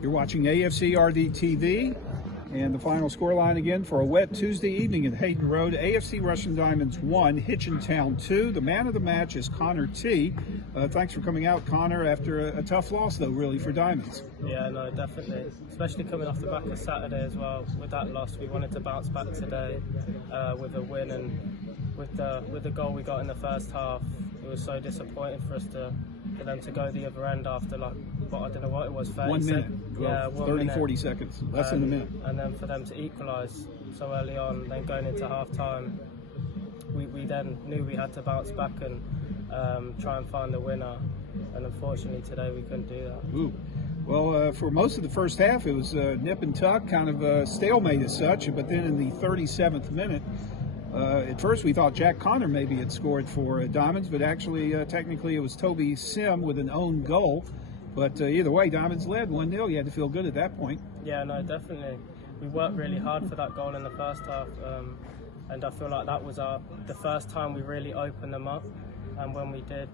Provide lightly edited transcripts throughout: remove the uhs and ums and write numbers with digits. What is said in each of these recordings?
You're watching AFCRDTV, and the final scoreline again for a wet Tuesday evening at Hayden Road. AFC Rushden Diamonds 1, Hitchin 2. The man of the match is Connor T. Thanks for coming out, Connor, after a tough loss, though, really, for Diamonds. Yeah, no, definitely. Especially coming off the back of Saturday as well. With that loss, we wanted to bounce back today with a win, and with the goal we got in the first half, it was so disappointing for them to go the other end after, like, I don't know what it was, 30 1 minute. Yeah, 40 seconds, less than a minute. And then for them to equalise so early on, then going into half time, we then knew we had to bounce back and try and find the winner. And unfortunately today we couldn't do that. Ooh. Well, for most of the first half, it was nip and tuck, kind of a stalemate as such. But then in the 37th minute, at first we thought Jack Connor maybe had scored for Diamonds, but actually technically it was Toby Sim with an own goal. But either way, Diamonds led 1-0. You had to feel good at that point. Yeah, no, definitely. We worked really hard for that goal in the first half, and I feel like that was the first time we really opened them up. And when we did,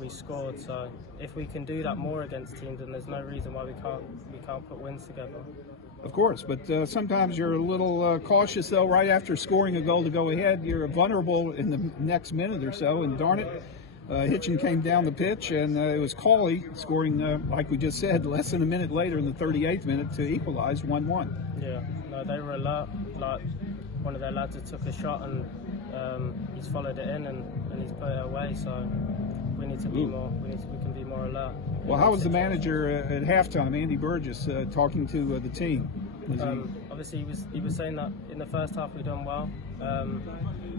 we scored. So if we can do that more against teams, then there's no reason why we can't put wins together. Of course, but sometimes you're a little cautious, though. Right after scoring a goal to go ahead, you're vulnerable in the next minute or so, and darn it, Hitchin came down the pitch, and it was Cawley scoring, like we just said, less than a minute later in the 38th minute to equalize 1-1. Yeah, no, they were alert. Like, one of their lads had took a shot, and he's followed it in, and he's put it away. So we need to be more. We can be more alert. Well, how was the manager at halftime, Andy Burgess, talking to the team? Obviously, he was saying that in the first half we done well,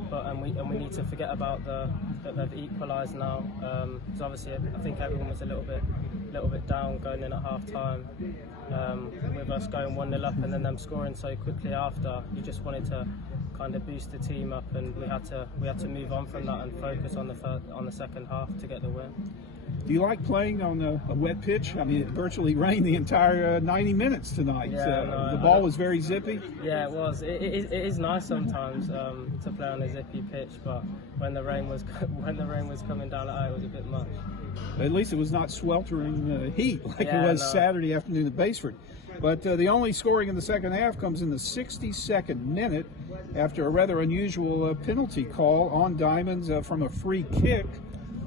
but we need to forget about that they've equalised now. Because obviously, I think everyone was a little bit down going in at half time. With us going 1-0 up and then them scoring so quickly after, you just wanted to kind of boost the team up, and we had to move on from that and focus on the second half to get the win. Do you like playing on a wet pitch? I mean, it virtually rained the entire 90 minutes tonight. Yeah, the ball was very zippy. Yeah, it was. It is nice sometimes to play on a zippy pitch, but when the rain was coming down, it was a bit much. At least it was not sweltering heat like it was Saturday afternoon at Basford. But the only scoring in the second half comes in the 62nd minute after a rather unusual penalty call on Diamonds from a free kick.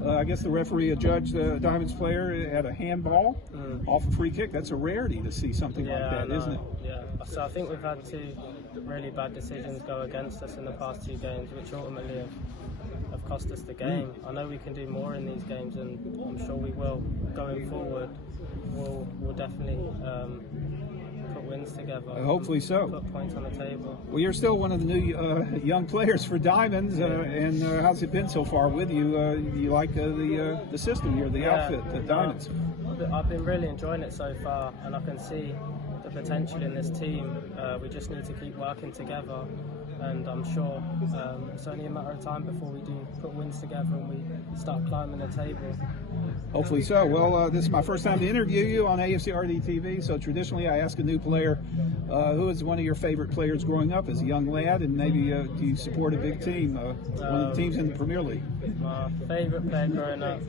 I guess the referee adjudged the Diamonds player had a handball off a free kick. That's a rarity to see something like that, isn't it? Yeah. So I think we've had two really bad decisions go against us in the past two games, which ultimately have cost us the game. I know we can do more in these games, and I'm sure we will. Going forward, we'll definitely put wins together. Hopefully so. Put points on the table. Well, you're still one of the new young players for Diamonds, and how's it been so far with you? You like the system here, the outfit at Diamonds? I've been really enjoying it so far, and I can see the potential in this team. We just need to keep working together, and I'm sure it's only a matter of time before we do put wins together and we start climbing the table. Hopefully so. Well, this is my first time to interview you on AFCRDTV, so traditionally I ask a new player, who is one of your favorite players growing up as a young lad, and maybe do you support a big team, one of the teams in the Premier League? My favourite player growing up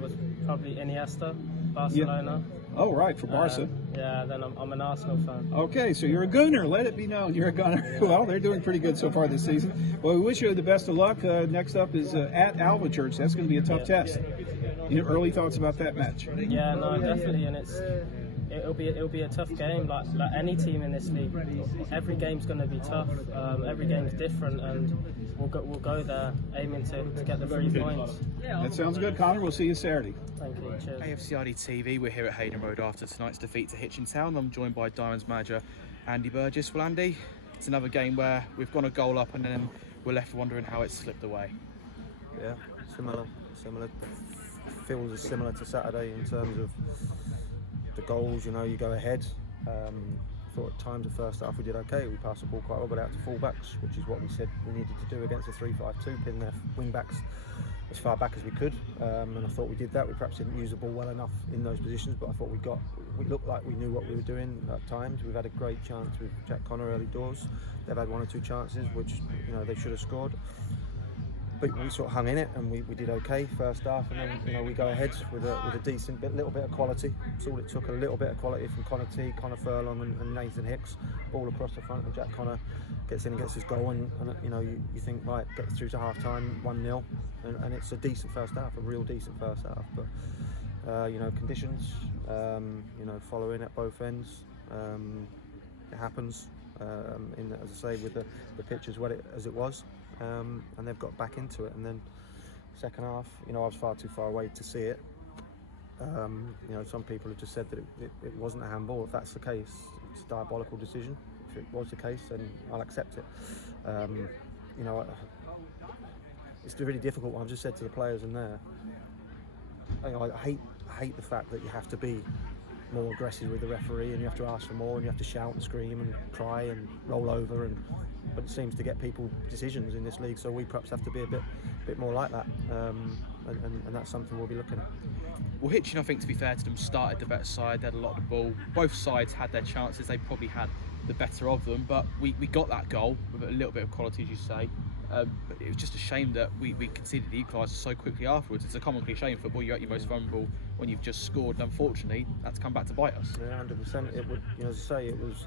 was probably Iniesta, Barcelona. Yeah. Oh, right, for Barca. Yeah, then I'm an Arsenal fan. Okay, so you're a Gooner. Let it be known you're a Gunner. Well, they're doing pretty good so far this season. Well, we wish you the best of luck. Next up is at Alva Church. That's going to be a tough test. Your early thoughts about that match? Yeah, no, definitely, and it'll be a tough game. Like any team in this league, every game's going to be tough. Every game's different, and we'll go there aiming to get the 3 points. That sounds good, Connor. We'll see you Saturday. Thank you. Cheers. AFCRDTV, we're here at Hayden Road after tonight's defeat to Hitchin. I'm joined by Diamonds manager Andy Burgess. Well, Andy, it's another game where we've gone a goal up and then we're left wondering how it's slipped away. Yeah, similar. Feels similar to Saturday in terms of the goals. You know, you go ahead. Thought at times the first half we did okay. We passed the ball quite well, but out to full-backs, which is what we said we needed to do against a 3-5-2, pin their wing-backs as far back as we could, and I thought we did that. We perhaps didn't use the ball well enough in those positions, but I thought we looked like we knew what we were doing at times. We've had a great chance with Jack Connor early doors. They've had 1 or 2 chances which, you know, they should have scored. but we sort of hung in it, and we did okay first half, and then we go ahead with a decent little bit of quality. That's all it took, a little bit of quality from Connor T, Connor Furlong, and Nathan Hicks, ball across the front, and Jack Connor gets in and gets his goal, and you think, right, get through to half time 1-0, and it's a decent first half, a real decent first half. But conditions, following at both ends, it happens. As I say, with the pitch as well as it was, and they've got back into it. And then second half, I was far too far away to see it. Some people have just said that it wasn't a handball. If that's the case, it's a diabolical decision. If it was the case, then I'll accept it. It's a really difficult one. I've just said to the players in there, I hate the fact that you have to be more aggressive with the referee, and you have to ask for more, and you have to shout and scream and cry and roll over, but it seems to get people decisions in this league, so we perhaps have to be a bit more like that, and that's something we'll be looking at. Well, Hitchin, I think, to be fair to them, started the better side. They had a lot of the ball. Both sides had their chances. They probably had the better of them, but we got that goal with a little bit of quality, as you say. But it was just a shame that we conceded the equaliser so quickly afterwards. It's a common cliche in football. You're at your most vulnerable when you've just scored, and unfortunately, that's come back to bite us. Yeah, 100%. It would, as I say, it was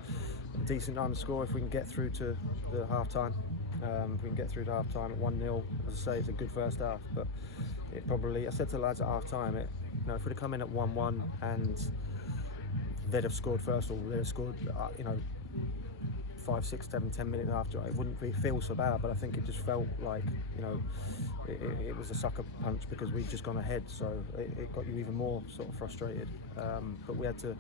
a decent underscore if we can get through to the half time. If we can get through to half time at 1-0, as I say, it's a good first half. But it probably, I said to the lads at half time, if we'd have come in at 1-1 and they'd have scored first, or they'd have scored, 5, 6, 7, 10 minutes after, it wouldn't feel so bad, but I think it just felt like, it was a sucker punch because we'd just gone ahead, so it got you even more sort of frustrated. But we had to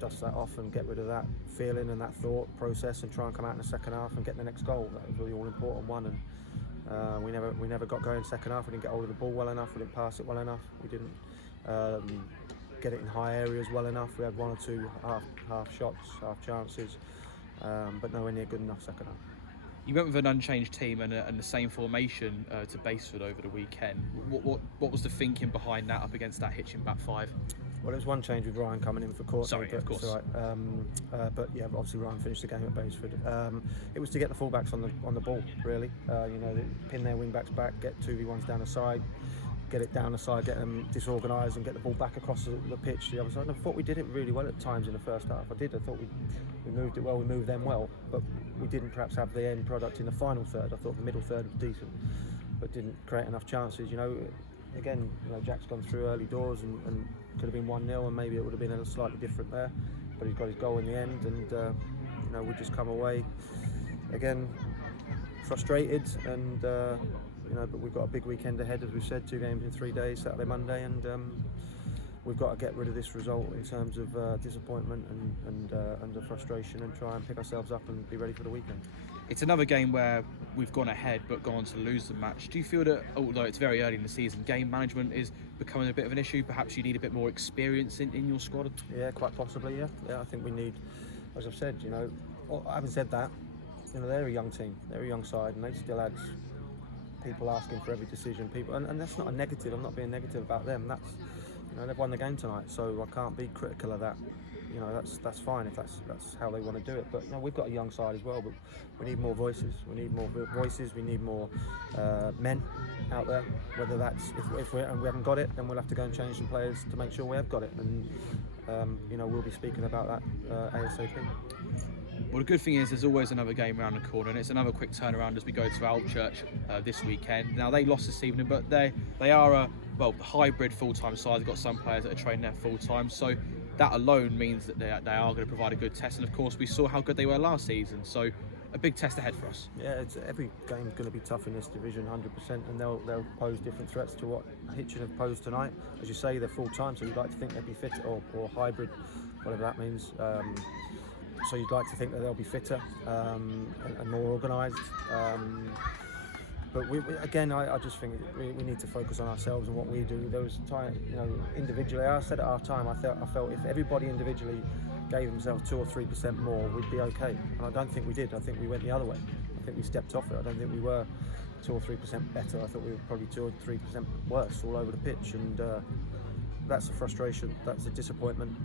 dust that off and get rid of that feeling and that thought process, and try and come out in the second half and get the next goal. That was really all important one, and we never got going second half. We didn't get hold of the ball well enough. We didn't pass it well enough. We didn't get it in high areas well enough. We had one or two half shots, half chances, but nowhere near good enough second half. You went with an unchanged team and the same formation to Baseford over the weekend. What was the thinking behind that up against that Hitchin back five? Well, there was one change with Ryan coming in for Courtney. Sorry, of course. Right. But yeah, obviously Ryan finished the game at Baseford. It was to get the fullbacks on the ball, really. Pin their wing backs back, get 2v1s down the side, get it down the side, get them disorganised, and get the ball back across the pitch to the other side. And I thought we did it really well at times in the first half. I thought we moved it well, we moved them well, but we didn't perhaps have the end product in the final third. I thought the middle third was decent, but didn't create enough chances. Again, Jack's gone through early doors and could have been 1-0, and maybe it would have been a slightly different there, but he's got his goal in the end, and we just come away again frustrated, and but we've got a big weekend ahead, as we've said, 2 games in 3 days, Saturday, Monday, and we've got to get rid of this result in terms of disappointment and under frustration, and try and pick ourselves up and be ready for the weekend. It's another game where we've gone ahead but gone on to lose the match. Do you feel that, although it's very early in the season, game management is becoming a bit of an issue? Perhaps you need a bit more experience in your squad? Yeah, quite possibly, yeah. I think we need, as I've said, having said that, they're a young team, they're a young side, and they still had people asking for every decision, and that's not a negative. I'm not being negative about them. That's, they've won the game tonight, so I can't be critical of that. That's fine if that's how they want to do it. But we've got a young side as well, but we need more voices. We need more men out there. Whether that's if we haven't got it, then we'll have to go and change some players to make sure we have got it. And we'll be speaking about that ASAP. Well, the good thing is there's always another game around the corner, and it's another quick turnaround as we go to Alpchurch this weekend. Now, they lost this evening, but they are a hybrid full-time side. They've got some players that are training there full-time, so that alone means that they are going to provide a good test. And of course, we saw how good they were last season, so a big test ahead for us. Yeah, every game's going to be tough in this division, 100%, and they'll pose different threats to what Hitchin have posed tonight. As you say, they're full-time, so you'd like to think they'd be fit, or hybrid, whatever that means. So you'd like to think that they'll be fitter and more organised. But I just think we need to focus on ourselves and what we do. There was time, individually. I said at half time, I felt if everybody individually gave themselves 2 or 3% more, we'd be okay. And I don't think we did. I think we went the other way. I think we stepped off it. I don't think we were 2 or 3% better. I thought we were probably 2 or 3% worse all over the pitch, and that's a frustration. That's a disappointment.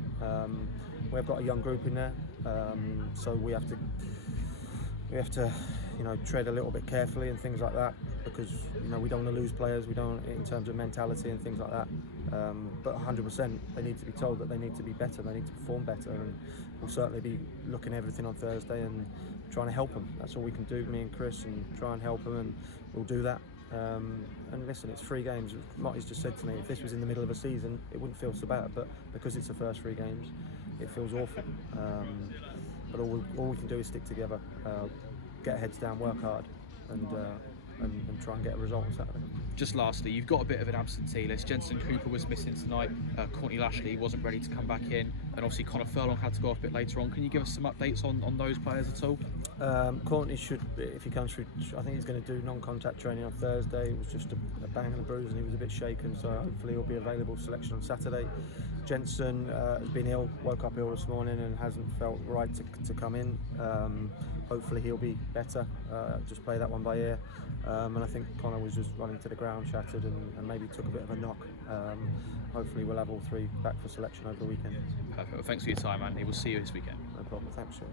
We've got a young group in there, so we have to we have to, you know, tread a little bit carefully and things like that, because, you know, we don't want to lose players. We don't, in terms of mentality and things like that. But 100%, they need to be told that they need to be better. They need to perform better, and we'll certainly be looking at everything on Thursday and trying to help them. That's all we can do, me and Chris, and try and help them, and we'll do that. And listen, it's 3 games. Marty's just said to me, if this was in the middle of a season, it wouldn't feel so bad, but because it's the first 3 games, it feels awful. But all we can do is stick together, get our heads down, work hard, and try and get a result on Saturday. Just lastly, you've got a bit of an absentee list. Jensen Cooper was missing tonight. Courtney Lashley wasn't ready to come back in, and obviously Connor Furlong had to go off a bit later on. Can you give us some updates on those players at all? Courtney should, if he comes through, I think he's going to do non-contact training on Thursday. It was just a bang and a bruise, and he was a bit shaken, so hopefully he'll be available for selection on Saturday. Jensen has been ill, woke up ill this morning and hasn't felt right to come in. Hopefully he'll be better, just play that one by ear. And I think Connor was just running to the ground, shattered, and maybe took a bit of a knock. Hopefully we'll have all 3 back for selection over the weekend. Perfect. Well, thanks for your time, Andy. We'll see you this weekend. No problem. Thanks, sir.